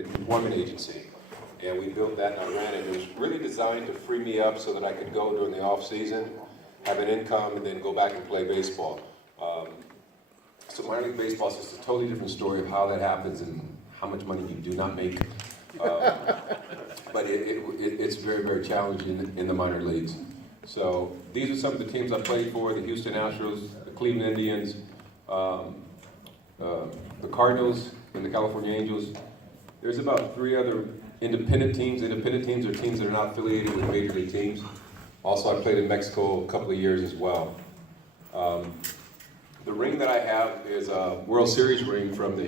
employment agency. And we built that and I ran it. It was really designed to free me up so that I could go during the off season, have an income, and then go back and play baseball. So minor league baseball is just a totally different story of how that happens and how much money you do not make. But it's very, very challenging in the minor leagues. So these are some of the teams I played for: the Houston Astros, the Cleveland Indians, the Cardinals, and the California Angels. There's about 3 other independent teams. Independent teams are teams that are not affiliated with major league teams. Also, I played in Mexico a couple of years as well. The ring that I have is a World Series ring from the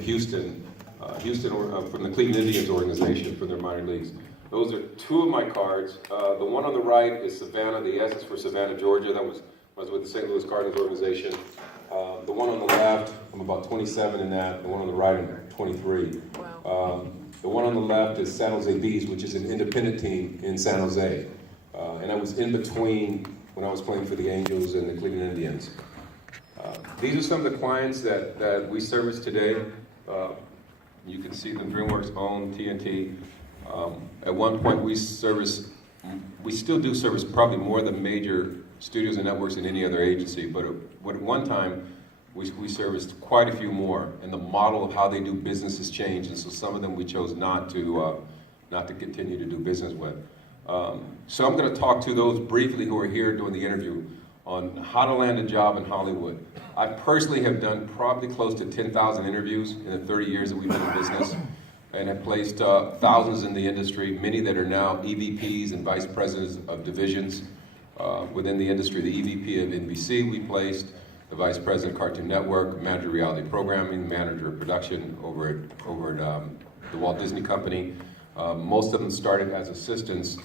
from the Cleveland Indians organization for their minor leagues. Those are 2 of my cards. The one on the right is Savannah. The S is for Savannah, Georgia. That was with the St. Louis Cardinals organization. The one on the left, I'm about 27 in that. The one on the right, I'm 23. Wow. The one on the left is San Jose Bees, which is an independent team in San Jose. And I was in between when I was playing for the Angels and the Cleveland Indians. These are some of the clients that we service today. You can see them, DreamWorks own TNT. At one point we still do service probably more than major studios and networks in any other agency, but at one time we serviced quite a few more, and the model of how they do business has changed, and so some of them we chose not to continue to do business with. So I'm going to talk to those briefly who are here doing the interview on how to land a job in Hollywood. I personally have done probably close to 10,000 interviews in the 30 years that we've been in business, and have placed thousands in the industry, many that are now EVPs and vice presidents of divisions within the industry. The EVP of NBC we placed, the vice president of Cartoon Network, manager of reality programming, manager of production over at the Walt Disney Company. Most of them started as assistants,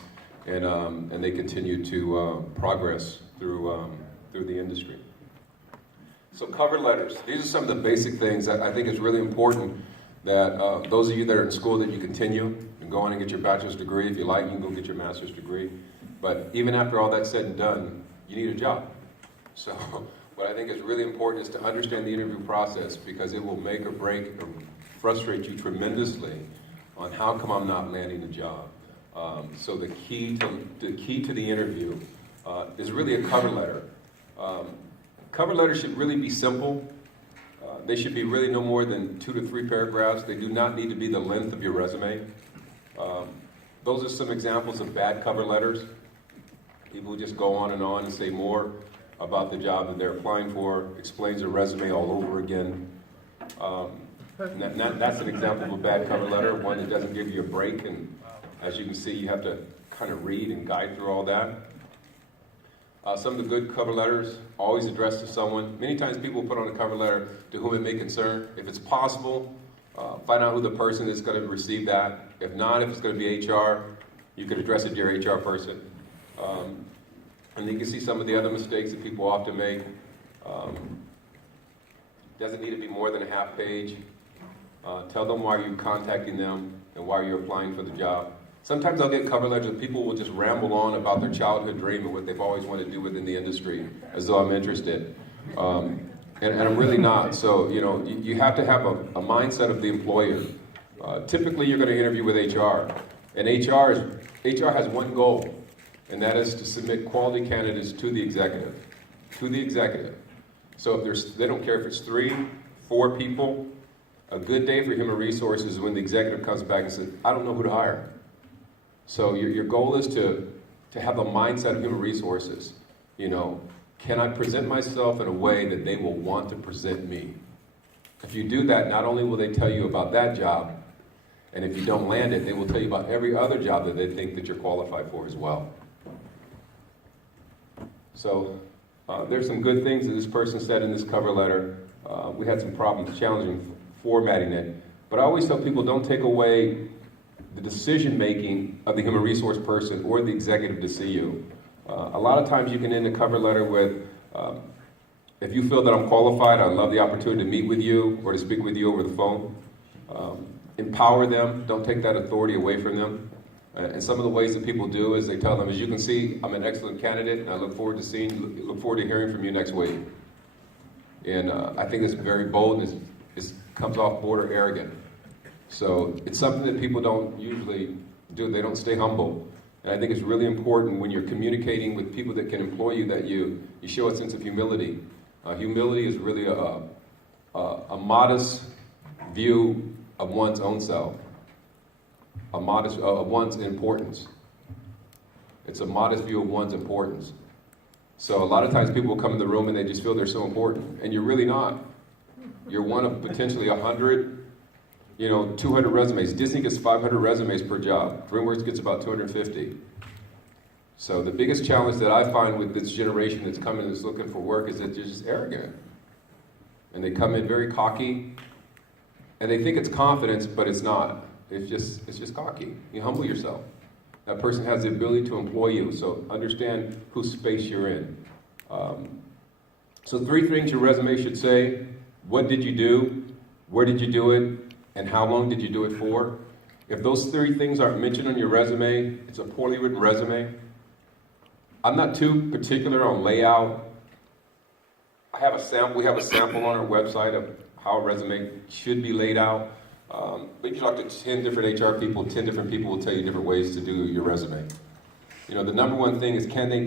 and they continue to progress through the industry. So cover letters. These are some of the basic things that I think is really important that those of you that are in school, that you continue and go on and get your bachelor's degree. If you like, you can go get your master's degree. But even after all that's said and done, you need a job. So what I think is really important is to understand the interview process, because it will make or break or frustrate you tremendously on how come I'm not landing a job. So the key to the interview is really a cover letter. Cover letters should really be simple. They should be really no more than 2 to 3 paragraphs. They do not need to be the length of your resume. Those are some examples of bad cover letters. People who just go on and say more about the job that they're applying for, explains their resume all over again. That's an example of a bad cover letter, one that doesn't give you a break, and as you can see, you have to kind of read and guide through all that. Some of the good cover letters, always addressed to someone. Many times people put on a cover letter to whom it may concern. If it's possible, find out who the person is going to receive that. If not, if it's going to be HR, you could address it to your HR person. And you can see some of the other mistakes that people often make. Doesn't need to be more than a half page. Tell them why you're contacting them and why you're applying for the job. Sometimes I'll get cover letters that people will just ramble on about their childhood dream and what they've always wanted to do within the industry, as though I'm interested. And I'm really not. So, you have to have a mindset of the employer. Typically, you're going to interview with HR. And HR has one goal, and that is to submit quality candidates to the executive. So if they don't care if it's 3, 4 people, a good day for human resources is when the executive comes back and says, I don't know who to hire. So your goal is to have a mindset of human resources. Can I present myself in a way that they will want to present me? If you do that, not only will they tell you about that job, and if you don't land it, they will tell you about every other job that they think that you're qualified for as well. So there's some good things that this person said in this cover letter. We had some problems challenging formatting it. But I always tell people, don't take away the decision-making of the human resource person or the executive to see you. A lot of times you can end a cover letter with, if you feel that I'm qualified, I'd love the opportunity to meet with you or to speak with you over the phone. Empower them. Don't take that authority away from them. And some of the ways that people do is they tell them, as you can see, I'm an excellent candidate, and I look forward to hearing from you next week. And I think it's very bold, and it comes off border arrogant. So it's something that people don't usually do. They don't stay humble. And I think it's really important when you're communicating with people that can employ you that you show a sense of humility. Humility is really a modest view of one's own self, a modest of one's importance. It's a modest view of one's importance. So a lot of times people will come in the room and they just feel they're so important, and you're really not. You're one of potentially 100, 200 resumes. Disney gets 500 resumes per job. DreamWorks gets about 250. So the biggest challenge that I find with this generation that's coming that's looking for work is that they're just arrogant. And they come in very cocky, and they think it's confidence, but it's not. It's just cocky. You humble yourself. That person has the ability to employ you, so understand whose space you're in. So 3 things your resume should say: what did you do, where did you do it, and how long did you do it for? If those 3 things aren't mentioned on your resume, it's a poorly written resume. I'm not too particular on layout. We have a sample on our website of how a resume should be laid out. But you talk to 10 different HR people, 10 different people will tell you different ways to do your resume. The number one thing is, can they